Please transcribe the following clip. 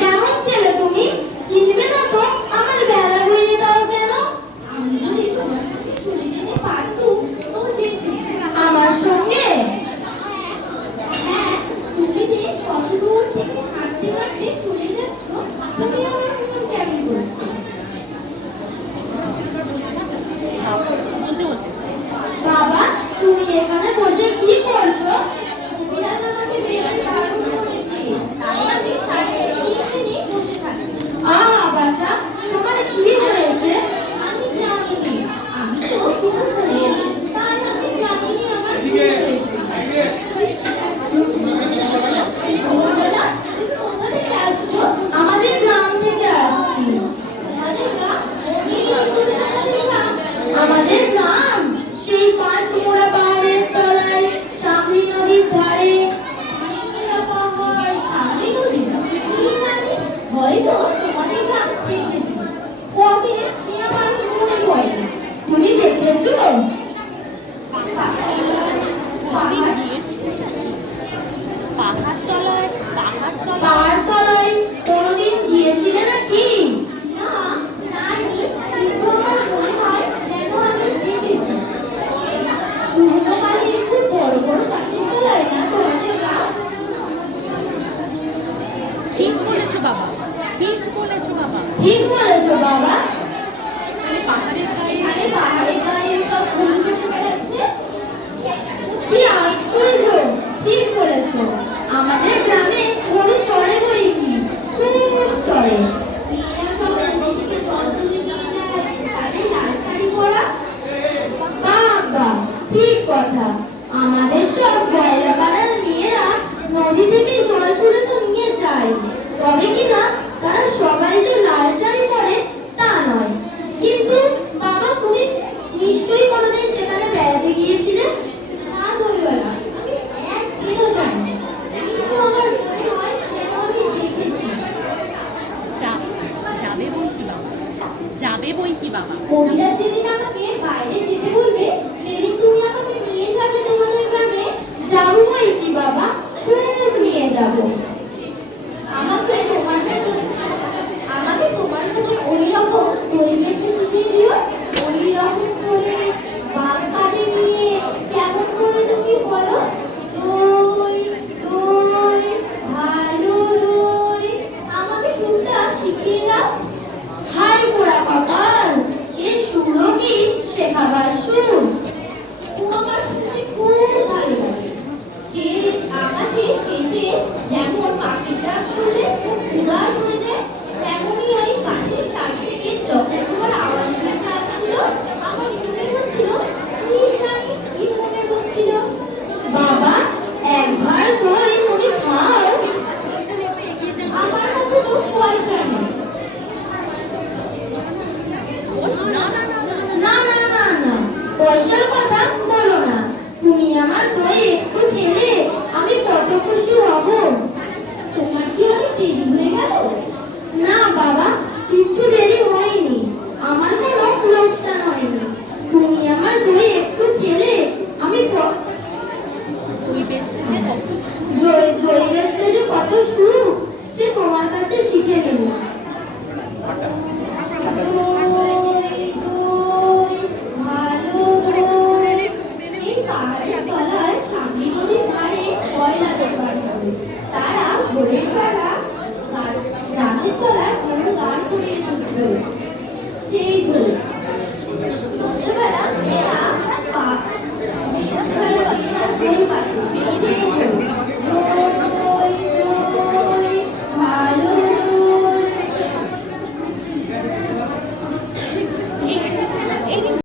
কেমন ছেলে তুমি? কিনবে না তো? আমার বেলা হয়ে দাও কেন? আমার সঙ্গে? হ্যাঁ, তুমি যে কত দূর থেকে হাঁটতে হাঁটতে চলে যাচ্ছ, তুমি আমার মন কেমন করছে? বাবা, তুমি এখানে বসে কি করছো? বিরাট আমাকে বেরোতে বারণ করেছে, তাই আমি সারাদিন এখানে বসে থাকি। বাছা, তোমার কি হয়েছে? আমি জানিনি, আমি তো কিছু বলিনি, তাই আমি জানিনি আমার কি হয়েছে। ভোরবেলা তুমি কোথা থেকে আসছো? আমাদের গ্রাম থেকে আসছি। তোমাদের গ্রাম? অনেক দূরে তোমাদের গ্রাম। আমাদের গ্রাম সেই পাঁচমোড়া পাহাড়ের তলায় সামলি নদীর ধারে। পাঁচমোড়া পাহাড়, সামনে নদী। কি জানি, হয়তো তোমাদের গ্রাম দেখেছি। কবে সে আমার মনে পড়ে না। তুমি দেখেছো? পাহাড় তলায় কোনোদিন গিয়েছিলে নাকি? না, যাইনি, কিন্তু আমার মনে হয় যেন আমি দেখেছি। পুরোনো কালে খুব বড় বড় গাছের তলায় না তোমাদের গ্রাম? ঠিক বলেছো বাবা, ঠিক বলেছো বাবা। ঠিক বলেছো বাবা। আরে পাহাড়ের গায়ে সব ফুল ফুটে বেড়াচ্ছে। কি আশ্চর্য! ঠিক বলেছো। আমাদের গ্রামে গরু চড়ে বই কি, খুব চড়ে। মেয়েরা সব নদী থেকে জল তুলে নিয়ে যায়, তাদের লাল শাড়ি পরা। বাবা, ঠিক কথা। আমাদের সব গয়লা পাড়ার মেয়েরা নদী থেকে জল তুলে তো নিয়ে যায়, তবে কিনা তারা সবাই যে লাল শাড়ি পরে তা নয়। কিন্তু বাবা, তুমি নিশ্চয়ই কোনোদিন সেখানে বেড়াতে গিয়েছিলে? না দইওয়ালা, আমি একদিনও যাইনি, কিন্তু আমার মনে হয় যেন আমি দেখেছি। যাবে বই কি বাবা, যাবে বই কি বাবা। কবিরা যেদিন আমাকে বাইরে যেতে বলবে, সেদিন তুমি আমাকে নিয়ে যাবে তোমাদের গ্রামে। যাবো বই কি বাবা, খুব নিয়ে যাবো। আমাকে তোমার কাছে ওই রকম দই মেখে শিখিয়ে দিও। ওই রকম করে বাঘ কাঁধে নিয়ে কেমন করে তুমি বলো, দই দই ভালো দই, আমাকে সুরটা শিখিয়ে দাও। হাই পোড়া কপাল, এ সুরও কি শেখাবার সুর? ও আমার শুনতে খুব ভালো লাগে। সে আকাশে শেষে যেমন পাখির ডাক শুনলে খুব উদাস হয়ে যায়, তেমনই ওই গাছের শ্বাস থেকে যখন তোমার আওয়াজ ভেসে আসছিল, আমার মনে হচ্ছিল, কি জানি কি মনে হচ্ছিল। বাবা, একবার দই তুমি খাও। আমার কাছে তো পয়সা নেই। না না না না, না না না না, পয়সার কথা বলো না। তুমি আমার দই একটু খেলে আমি কত খুশি হব। তোমার কি অনেক দেরি হয়ে গেল? না বাবা, কিচ্ছু দেরি হয়নি। আমার কোনো লোকসান হয়নি। তুমি আমার দই একটু খেলে আমি ওই বেশ থেকে কত দই দই বেচতে যে কত সুখ